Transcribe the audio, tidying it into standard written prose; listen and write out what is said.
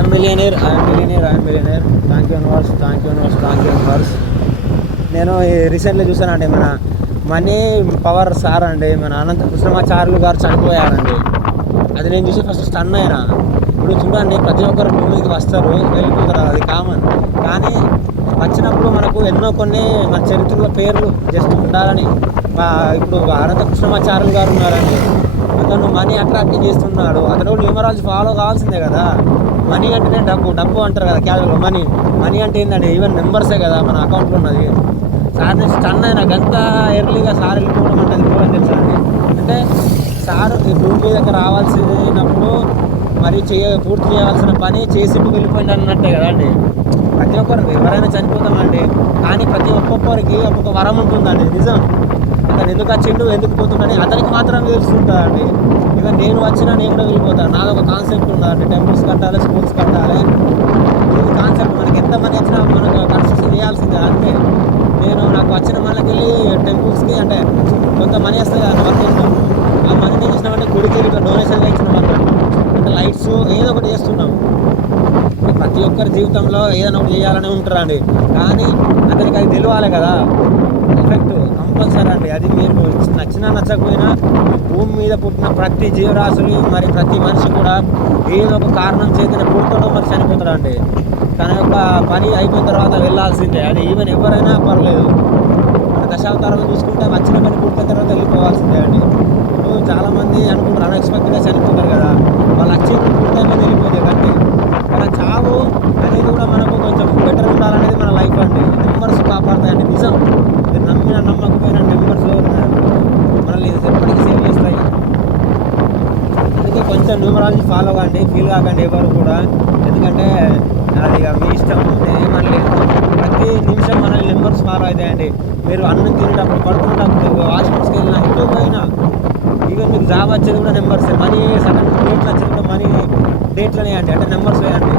I'm millionaire. Thank you universe. నేను recently చూసానండి, మన మనీ పవర్ సార్ అండి, మన అనంత కృష్ణమాచార్యులు గారు చనిపోయారండి. అది నేను చూసి ఫస్ట్ స్టన్ అయినా. ఇప్పుడు చూడండి, ప్రతి ఒక్కరు భూమికి వస్తారు, వెళ్ళిపోతారు, అది కామన్. కానీ వచ్చినప్పుడు మనకు ఎన్నో కొన్ని మన చరిత్రలో పేర్లు జస్ట్ ఉండాలని. ఇప్పుడు అనంత కృష్ణమాచార్యులు గారు ఉన్నారండి, అతను మనీ అట్రాక్ట్ చేస్తున్నాడు. అతను న్యూమరాలజీ ఫాలో కావాల్సిందే కదా. మనీ అంటేనే డబ్బు అంటారు కదా, క్యాజువల్గా మనీ అంటే ఏంటంటే ఈవెన్ నెంబర్సే కదా మన అకౌంట్లో ఉన్నది. సార్ నుంచి స్టన్ అయినా గంత ఎర్లీగా సార్ వెళ్ళిపోవడం అంటే అది కూడా తెలుసా అండి. అంటే సార్ ఈ భూమి మీదకి రావాల్సినప్పుడు మరి పూర్తి చేయాల్సిన పని చేసి వెళ్ళిపోయింది అన్నట్టే కదా అండి. ప్రతి ఒక్కరికి ఎవరైనా చనిపోతామండి, కానీ ప్రతి ఒక్కొక్కరికి ఒక్కొక్క వరం ఉంటుందండి. నిజం, అతను ఎందుకు వచ్చిండు, ఎందుకు పోతుందని అతనికి మాత్రం తెలుస్తుంటుందండి. ఇక నేను వచ్చినా నేను కూడా వెళ్ళిపోతాను, నాదొక కాన్సెప్ట్ ఉందండి. టెంపుల్స్ కట్టాలి, స్కూల్స్ కట్టాలి, ఇది కాన్సెప్ట్. మనకి ఎంత మనీ వచ్చినా మనకు కన్స్ట్రక్షన్ చేయాల్సిందే. అంతే. నాకు వచ్చిన మనకి వెళ్ళి టెంపుల్స్కి అంటే కొంత మనీ వస్తుంది కదా, వర్క్ చేస్తాం. ఆ మనీని ఏం చేసినామంటే గుడికి ఇట్లా డొనేషన్గా ఇచ్చినాం అన్నట్టు. అంటే లైట్స్ ఏదో ఒకటి చేస్తున్నాం. ప్రతి ఒక్కరి జీవితంలో ఏదైనా ఒకటి చేయాలని ఉంటారండి, కానీ అతనికి అది తెలియాలి కదా. ఎఫెక్ట్ కంపల్సరీ అండి. అది మీరు నచ్చినా నచ్చకపోయినా భూమి మీద పుట్టిన ప్రతి జీవరాశులు మరి ప్రతి మనిషి కూడా ఏదో ఒక కారణం చేతనే పుడతాడో మరి చనిపోతాడు అండి. తన యొక్క పని అయిపోయిన తర్వాత వెళ్ళాల్సిందే. అది ఈవెన్ ఎవరైనా పర్లేదు. మన దశావతారాలు చూసుకుంటే వచ్చిన పని పూర్తయిన తర్వాత వెళ్ళిపోవాల్సిందే అండి. ఇప్పుడు చాలామంది అనుకుంటారు అన్ఎక్స్పెక్టెడ్గా చనిపోతారు కదా, వాళ్ళు వచ్చి పూర్తయిపోయి వెళ్ళిపోతే కంటే మన చావు అనేది కూడా మనకు కొంచెం బెటర్ ఉండాలనేది మన లైఫ్ అండి. నెంబర్స్ కాపాడుతాయండి. నిజం, మీరు నమ్మిన నమ్మకపోయిన నెంబర్స్ మనల్ని ఎప్పటికీ సేవ్ చేస్తాయి. అందుకే కొంచెం న్యూమరాలజీ ఫాలో కాండి, ఫీల్ కాకండి ఎవరు కూడా. ఎందుకంటే అది మీ ఇష్టం, ఏమని లేదు. ప్రతి నిమిషం మనల్ని నెంబర్స్ ఫాలో అవుతాయండి. మీరు అన్నం తినేటప్పుడు, పడుకునేటప్పుడు, వాష్రూమ్స్కి వెళ్ళినా, ఎటు పోయినా, ఈవెన్ మీకు జాబ్ వచ్చేది కూడా నెంబర్సే. మనీ సడన్ డేట్లు వచ్చేది కూడా మనీ డేట్లనే అండి, అంటే నెంబర్స్ వేయండి.